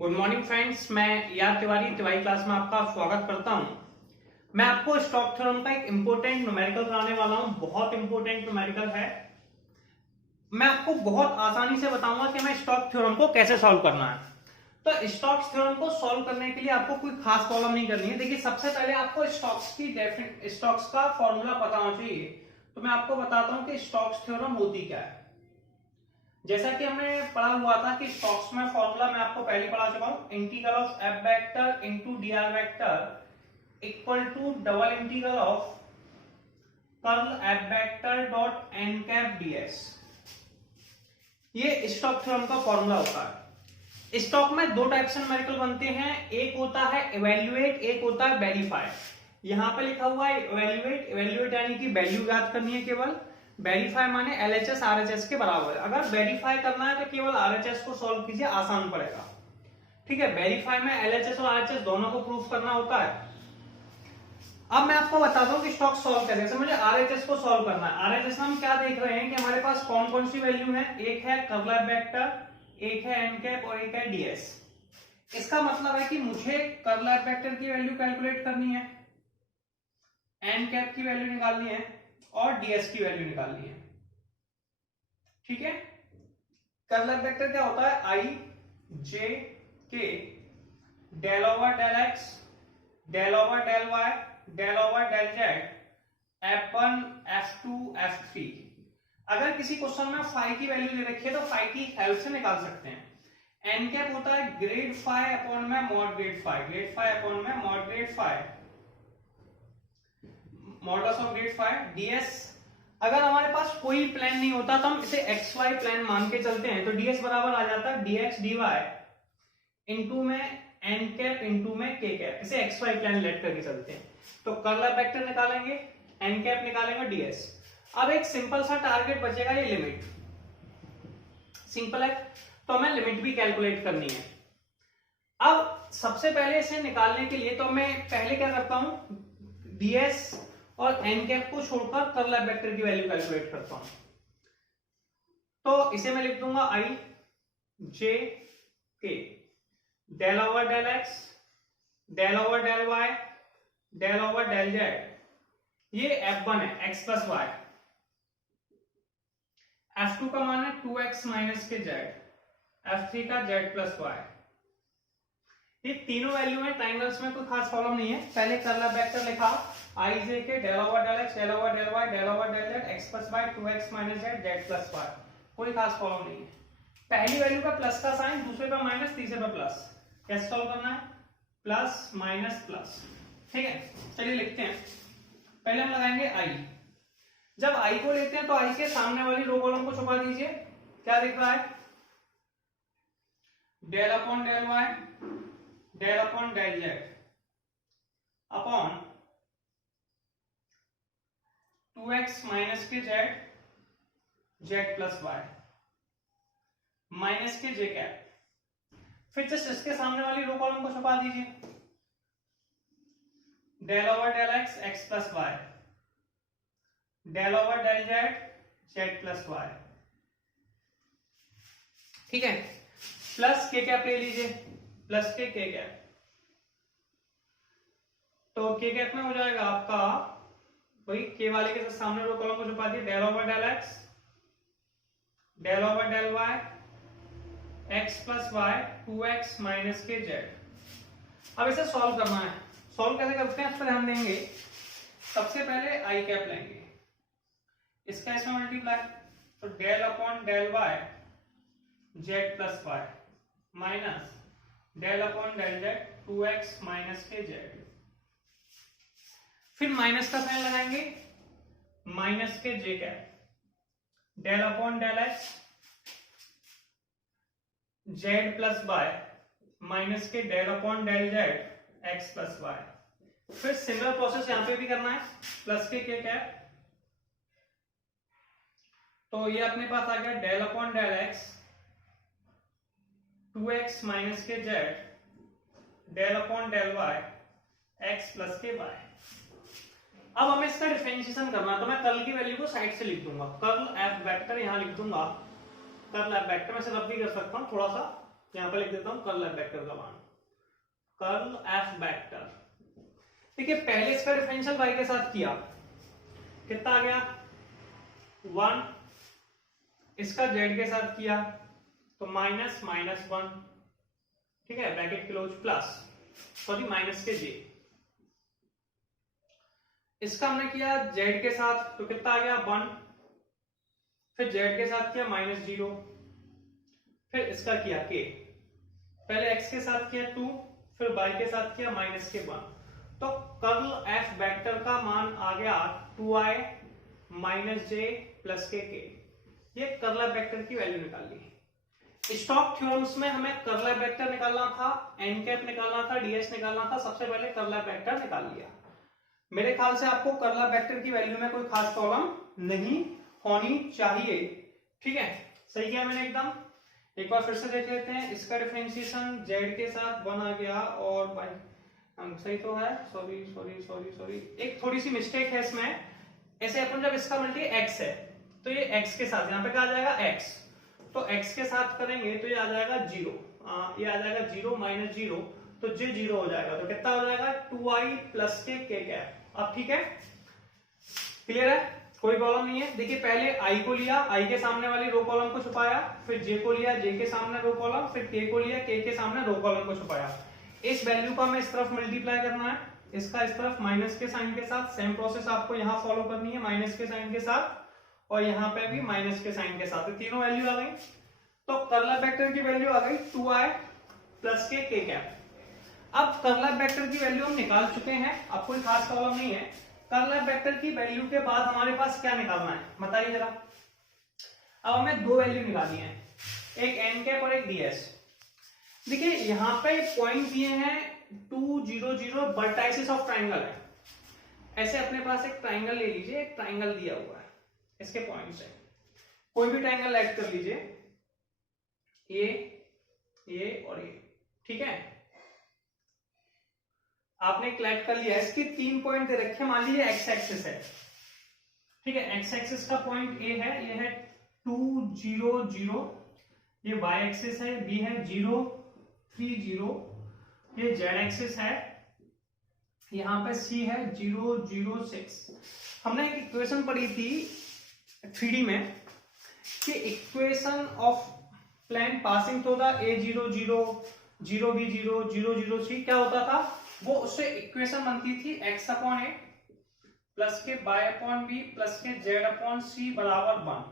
Good morning friends, मैं यार Tiwari class में आपका स्वागत करता हूं। मैं आपको स्टोक्स थ्योरम का एक इंपॉर्टेंट न्यूमेरिकल कराने वाला हूं। बहुत इंपॉर्टेंट न्यूमेरिकल है। मैं आपको बहुत आसानी से बताऊंगा कि मैं स्टोक्स थ्योरम को कैसे सॉल्व करना है। तो स्टोक्स थ्योरम को सॉल्व करने के लिए आपको कोई खास प्रॉब्लम नहीं करनी है। देखिए, सबसे पहले आपको स्टोक्स का फॉर्मूला पता होना चाहिए। तो मैं आपको बताता हूं कि स्टोक्स थ्योरम होती क्या है। जैसा कि हमने पढ़ा हुआ था कि स्टोक्स में फॉर्मूला मैं आपको पहले पढ़ा चुका हूं, integral of F vector into DR vector equal to double integral of curl F vector dot N cap DS. ये स्टोक्स थ्योरम का फॉर्मूला होता है। स्टोक्स में दो टाइप से न्यूमेरिकल बनते हैं, एक होता है इवैल्यूएट, एक होता है वेरीफाई। यहां पे लिखा हुआ है इवैल्यूएट। इवैल्यूएट यानी कि वैल्यू ज्ञात करनी है केवल। वेरीफाई माने एलएचएस आरएचएस के बराबर है। अगर वेरीफाई करना है तो केवल आरएचएस को सॉल्व कीजिए, आसान पड़ेगा। ठीक है, वेरीफाई में एलएचएस और आरएचएस दोनों को प्रूफ करना होता है। अब मैं आपको बताता हूं कि स्टोक्स सॉल्व कैसे। जैसे मुझे आरएचएस को सॉल्व करना है। आरएचएस में हम क्या देख रहे हैं कि हमारे पास कौन कौन सी वैल्यू है। एक है कर्ल एफ वेक्टर, एक है एन कैप और एक है डीएस। इसका मतलब है कि मुझे कर्ल एफ वेक्टर की वैल्यू कैलकुलेट करनी है, एन कैप की वैल्यू निकालनी है और डीएस की वैल्यू निकालनी है। ठीक है, कर्ल एफ वेक्टर क्या होता है, I J K del over del X del over del Y del over del Z F1 F2 F3। अगर किसी क्वेश्चन में फाई की वैल्यू दे रखी है तो फाई की हेल्प से निकाल सकते हैं। एन कैप होता है ग्रेड फाई अपॉन में mod grad phi, grad phi upon में mod grad phi, modulus of grad phi. Ds, अगर हमारे पास कोई प्लान नहीं होता तो हम इसे एक्स वाई प्लान मान के चलते हैं, तो डीएस बराबर आ जाता है डीएक्स डी वाई इंटू में एन कैप इंटू में के कैप। इसे एक्स वाई प्लान लेट करके चलते हैं। तो कर्ल एफ वेक्टर निकालेंगे, एन कैप निकालेंगे, डीएस। अब एक सिंपल सा टारगेट बचेगा, ये लिमिट। सिंपल है, तो हमें लिमिट भी कैलकुलेट करनी है। अब सबसे पहले इसे निकालने के लिए तो मैं पहले क्या करता हूं, डीएस और एन कैप को छोड़कर कर्ल एफ वेक्टर की वैल्यू कैलकुलेट करता हूं। तो इसे मैं लिख दूंगा I J K del over del X del over del Y del over del Z. ये F1 है, x प्लस वाई। F2 का मान है 2x माइनस के जेड, F3 का z प्लस वाई। ये तीनों वैल्यू है। ट्राइंगल्स में कोई खास प्रॉब्लम नहीं है। पहले कर्ल एफ वेक्टर लिखा I J K del over del X del over del Y del over del Z x plus Y 2x minus Z z plus Y. कोई खास प्रॉब्लम नहीं है। पहली वैल्यू का प्लस का साइन, दूसरे पे माइनस, तीसरे पे प्लस। कैसे सॉल्व करना है, प्लस माइनस प्लस। ठीक है, चलिए लिखते हैं। पहले हम लगाएंगे आई। जब आई को लेते हैं तो आई के सामने वाली रो कॉलम को छुपा दीजिए। क्या दिख रहा है, del upon del Y del upon del z upon 2x minus के z Z plus y minus k j cap. फिर जस्ट इसके सामने वाली रो कॉलम को छुपा दीजिए। Del over del X X plus Y del over del Z Z plus Y. ठीक है, प्लस के कैप ले लीजिए, प्लस के कैप। तो के कैप में हो जाएगा आपका वही के वाले के सामने रो कॉलम को छुपा दिए, del over del X del over del Y x plus Y 2x minus के जेड। अब इसे सॉल्व करना है। सॉल्व कैसे करते हैं इस पर ध्यान देंगे। सबसे पहले आई कैप लेंगे, इसका इसमें मल्टीप्लाई, तो del upon del y z plus y minus del upon del z 2x minus के जेड। फिर माइनस का साइन लगाएंगे, minus k j cap del upon del x z plus y minus k del upon del z x plus y. फिर similar process यहां पे भी करना है, प्लस के कैप। तो ये अपने पास आ गया del upon del x 2x minus के z del upon del Y x plus k y. अब हमें इसका डिफरेंशिएशन करना है, तो मैं कर्ल की वैल्यू को साइड से लिख दूंगा। कर्ल एफ वेक्टर यहां लिख दूंगा, कर्ल एफ वेक्टर में से रब भी कर सकता हूं थोड़ा सा। यहां पर लिख देता हूं कर्ल एफ वेक्टर का मान, कर्ल एफ वेक्टर। देखिए पहले इसका डिफरेंशियल y के साथ किया, कितना आ गया 1, इसका z के साथ किया तो माइनस माइनस 1, ठीक है, bracket close plus, sorry minus के j। इसका हमने किया z के साथ तो कितना आ गया 1, फिर z के साथ किया माइनस 0, फिर इसका किया k, पहले x के साथ किया 2, फिर y के साथ किया माइनस के 1, तो कर्ल f वेक्टर का मान आ गया 2i माइनस j प्लस के k। ये कर्ल एफ वेक्टर की वैल्यू निकाल ली। स्टॉक थ्योरम्स में हमें कर्ल एफ वेक्टर निकालना था, एन कैप निकालना था, ds निकालना था, सबसे पहले कर्ल एफ वेक्टर निकाल लिया। मेरे ख्याल से आपको कर्ल एफ वेक्टर की वैल्यू में कोई खास प्रॉब्लम नहीं होनी चाहिए, ठीक है, सही किया मैंने एकदम। एक बार फिर से देख लेते हैं, इसका डिफरेंशिएशन z के साथ 1 आ गया और सही तो है, सॉरी सॉरी सॉरी सॉरी, एक थोड़ी सी मिस्टेक है इसमें। ऐसे अपन जब इसका मल्टी x है तो ये x के साथ यहाँ पे क्या आ जाएगा x, तो x के साथ करेंगे तो ये आ जाएगा 0, ये आ जाएगा 0 माइनस 0, तो j 0 हो जाएगा, तो कितना हो जाएगा 2i प्लस के k कैप। अब ठीक है, क्लियर है, कोई प्रॉब्लम नहीं है। देखिए पहले i को लिया, i के सामने वाली रो कॉलम को छुपाया, फिर j को लिया, j के सामने रो कॉलम, फिर k को लिया, k के सामने रो कॉलम को छुपाया। इस वैल्यू को हमें इस तरफ मल्टीप्लाई करना है, इसका इस तरफ माइनस के साइन के साथ, सेम प्रोसेस आपको यहाँ फॉलो करनी है, माइनस के साइन के साथ और यहाँ पे भी माइनस के साइन के साथ, तो तीनों वैल्यू आ गई। तो कर्ल एफ वेक्टर की वैल्यू आ गई 2i प्लस के k कैप। अब कर्ल एफ वेक्टर की वैल्यू हम निकाल चुके हैं, अब कोई खास प्रॉब्लम नहीं है। कर्ल एफ वेक्टर की वैल्यू के बाद हमारे पास क्या निकालना है बताइए जरा। अब हमें दो वैल्यू निकालनी है, एक एन कैप और एक ds। देखिए यहाँ पे पॉइंट दिए हैं 2 0 0, वर्टाइसिस ऑफ ट्राइंगल है। ऐसे अपने पास एक ट्राइंगल ले लीजिए, एक ट्राइंगल दिया हुआ है, इसके पॉइंट से कोई भी ट्राइंगल ऐड कर लीजिए, ये और ये, ठीक है। आपने क्लैट कर लिया, इसके 3 पॉइंट दे रखे, मान लीजिए एक्स एक्सिस है, ठीक है, एक्स एक्सिस का पॉइंट ए है, ये है 2 0 0, ये वाई एक्सिस है, बी है 0 3 0, ये जेड एक्सिस है, यहाँ पे सी है 0 0 6। हमने एक इक्वेशन पढ़ी थी 3D में कि equation of plane passing through the a0 0 0 b 0 0 0 3 क्या होता था, वो उससे इक्वेशन बनती थी x अपॉन a प्लस के y अपॉन b प्लस के z अपॉन c बराबर 1,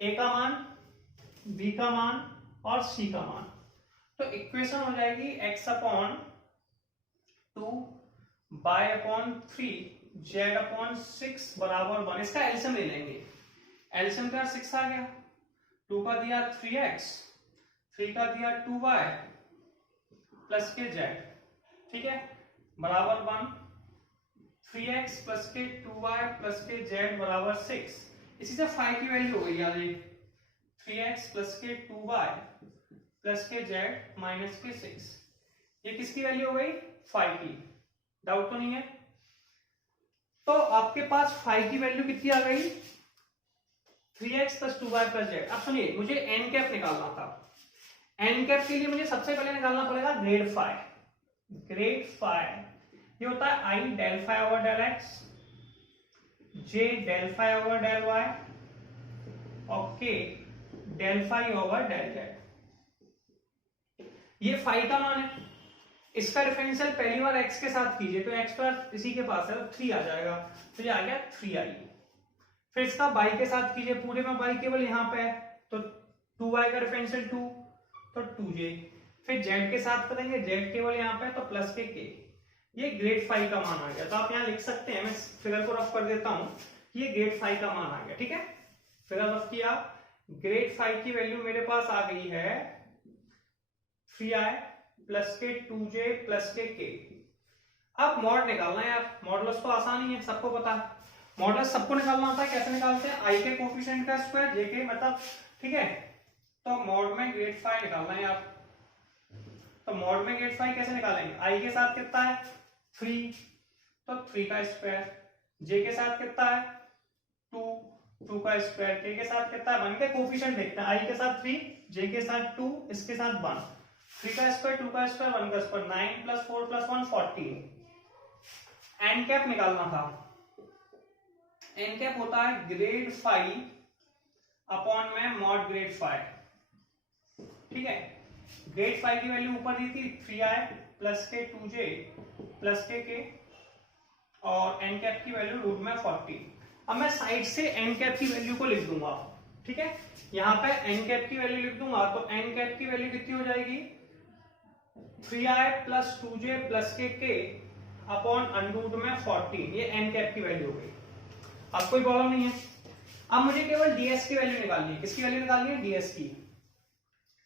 a का मान, b का मान और c का मान। तो इक्वेशन हो जाएगी x upon 2 y upon 3 z upon 6 बराबर 1। इसका एलसीएम ले लेंगे, एलसीएम का 6 आ गया, 2 का दिया 3x, 3 का दिया 2y प्लस के z, ठीक है, बराबर 1, 3x प्लस के 2y प्लस के z बराबर 6। इसी से 5 की वैल्यू हो गई यार, ये 3x प्लस के 2y प्लस के z माइनस के 6, ये किसकी वैल्यू हो गई 5 की, डाउट तो नहीं है। तो आपके पास 5 की वैल्यू कितनी आ गई 3x plus 2y plus z। अब सुनिए, मुझे n कैप निकालना था, n कैप के लिए मुझे सबसे पहले निकालना पड़ेगा ग्रेड फाई। ग्रेड फाई ये होता है i del phi over del x, j del phi over del y और k del phi over del z। ये फाई का मान है, इसका डिफरेंशियल पहली बार x के साथ कीजिए तो x पर इसी के पास है तो 3 आ जाएगा, तो ये आ गया 3i। फिर इसका y के साथ कीजिए, पूरे में y केवल यहाँ पे है तो 2y का डिफरेंशियल 2 तो 2j। फिर z के साथ करेंगे, z केवल यहाँ पे तो प्लस के k, ये ग्रेड फाई का मान आ गया। तो आप यहाँ लिख सकते हैं, मैं फिगर को रफ कर देता हूं, ये ग्रेड फाई का मान आ गया, ठीक है, फिगर रफ किया, ग्रेड फाई की वैल्यू मेरे पास आ गई है 3i प्लस के 2j प्लस के k। अब मॉड निकालना है यार, मॉडुलस तो आसान ही है, सबको पता है, मॉडुलस सबको निकालना होता है। कैसे निकालते हैं, i के कोफिशिएंट का स्क्वायर, j के मतलब, ठीक है। तो मॉड में ग्रेड फाई निकालना है यार, तो मॉड में ग्रेड फाई कैसे निकालेंगे, i के साथ कितना है 3, तो 3 का स्क्वायर, j के साथ कितना है 2, 2 का स्क्वायर, k के साथ कितना है 1 के कोफिशिएंट देखते हैं, i के साथ 3, j के साथ 2, इसके साथ 1, 3 का स्क्वायर 2 का स्क्वायर 1 का स्क्वायर 9 + 4 + 1 14। एन कैप निकालना था, एन कैप होता है ग्रेड 5 अपॉन में मॉड ग्रेड 5, ठीक है। ग्रेड 5 की वैल्यू ऊपर दी थी 3i + k 2j + k और एन कैप की वैल्यू रूट में 40। अब मैं साइड से एन कैप की वैल्यू को लिख दूंगा, ठीक है। यहां पे एन कैप की वैल्यू लिख दूंगा तो एन कैप की वैल्यू कितनी हो जाएगी 3i + 2j + k अपॉन √ में 14, ये एन कैप की वैल्यू हो गई। अब कोई प्रॉब्लम नहीं है। अब मुझे केवल ds की वैल्यू निकालनी है। किसकी वैल्यू निकालनी है ds की।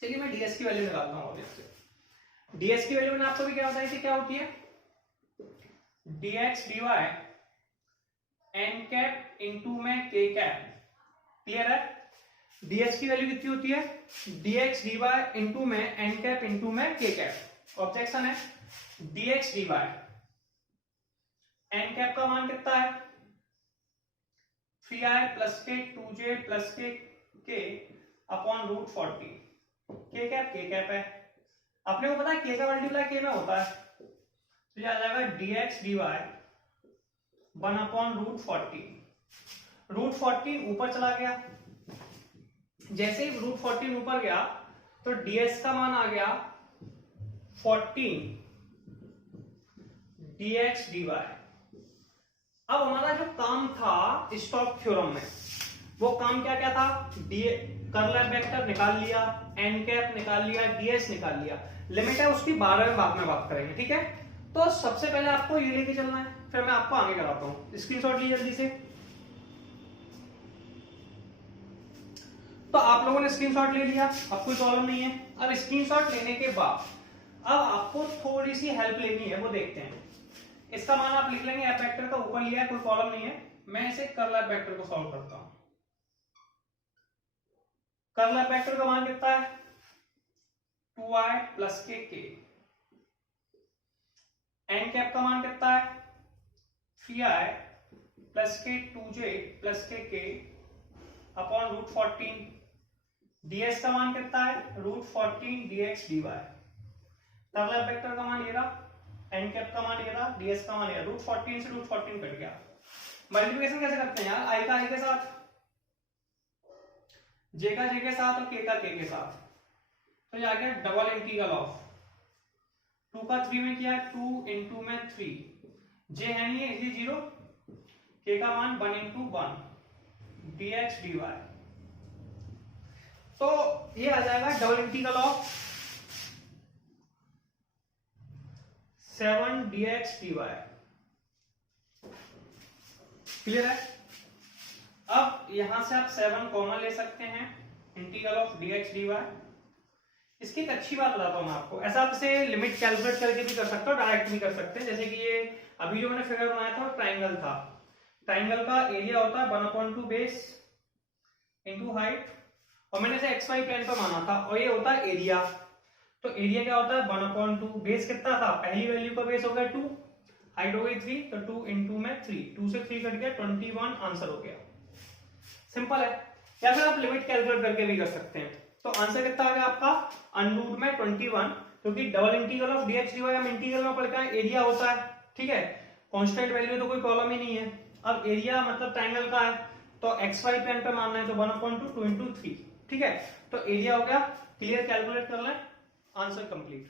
चलिए मैं ds की वैल्यू निकालता हूं ऑब्जेक्ट से। ds की वैल्यू मैंने आपको भी क्या बताई थी, क्या होती है dx dy n cap into में k कैप, क्लियर है। ds की वैल्यू कितनी होती है dx dy इंटू में n कैप इंटू में k कैप। ऑब्जेक्शन है dx dy n कैप का मान कितना है 3i + k 2j + k upon √40। k cap है, अपने को पता है k का मल्टीप्लाई k में होता है, तो ये आ जाएगा dx dy 1/√40। √40 ऊपर चला गया, जैसे ही √40 ऊपर गया तो ds का मान आ गया 14 dx dy। अब हमारा जो काम था स्टोक्स थ्योरम में, वो काम क्या क्या था, कर्ल वेक्टर निकाल लिया, एन कैप निकाल लिया, ds निकाल लिया। लिमिट है उसकी 12वें भाग में बात करेंगे, ठीक है। तो सबसे पहले आपको ये लेके चलना है, फिर मैं आपको आगे कराता हूं। स्क्रीनशॉट लीजिए जल्दी से। तो आप लोगों ने स्क्रीनशॉट ले लिया, अब कोई प्रॉब्लम नहीं है। अब स्क्रीनशॉट लेने के बाद अब आपको थोड़ी सी हेल्प लेनी है, वो देखते हैं। इसका मान आप लिख लेंगे, एफ वेक्टर का ऊपर लिया है, कोई प्रॉब्लम नहीं है। मैं इसे कर्ल एफ वेक्टर को सॉल्व करता हूं। कर्ल एफ वेक्टर का मान कितना है 2i + k। एन कैप का मान कितना है 3i + k 2j + k upon √14। ds का मान कितना है √14 dx dy। Curl F vector का मान ये रहा, एन कैप का मान ये रहा, ds का मान ये रहा। √14 से √14 कट गया। मल्टीप्लिकेशन कैसे करते हैं यार, i का i के साथ, j का j के साथ और k का k के साथ। तो ये आ गया डबल इंटीग्रल ऑफ 2 का 3 में किया है 2 इंटू में 3, j है नहीं है इसलिए 0, k का मान 1 इंटू 1 dx dy। तो ये आ जाएगा double integral of 7 dx dy। Clear है। अब यहां से आप 7 कॉमन ले सकते हैं, इंटीग्रल ऑफ dx dy। इसकी एक अच्छी बात बताता हूं मैं आपको, ऐसा आप इसे लिमिट कैलकुलेट करके भी कर सकते हो, डायरेक्ट भी कर सकते हैं। जैसे कि ये अभी जो मैंने फिगर बनाया था वो ट्राइंगल था। ट्राइंगल का एरिया होता है 1/2 बेस इंटू हाइट, और मैंने इसे xy प्लेन पर माना था, और ये होता है एरिया। तो एरिया क्या होता है 1/2, बेस कितना था, पहली वैल्यू का बेस हो गया 2, हाइट हो गई 3, तो 2 इंटू में 3, 2 से 3 कट गया 21, आंसर हो गया। सिंपल है। या फिर आप लिमिट कैलकुलेट करके भी कर सकते हैं। तो आंसर कितना आ गया आपका √ में 21, क्योंकि double integral of dx dy हम इंटीग्रल में पढ़ के आए, एरिया होता है, ठीक है। कांस्टेंट वैल्यू तो कोई प्रॉब्लम ही नहीं है। अब एरिया मतलब ट्राइंगल का है, तो xy प्लेन पे मानना है, तो 1/2 2 इंटू 3, ठीक है। तो एरिया हो गया, क्लियर, कैलकुलेट कर लें, आंसर कंप्लीट।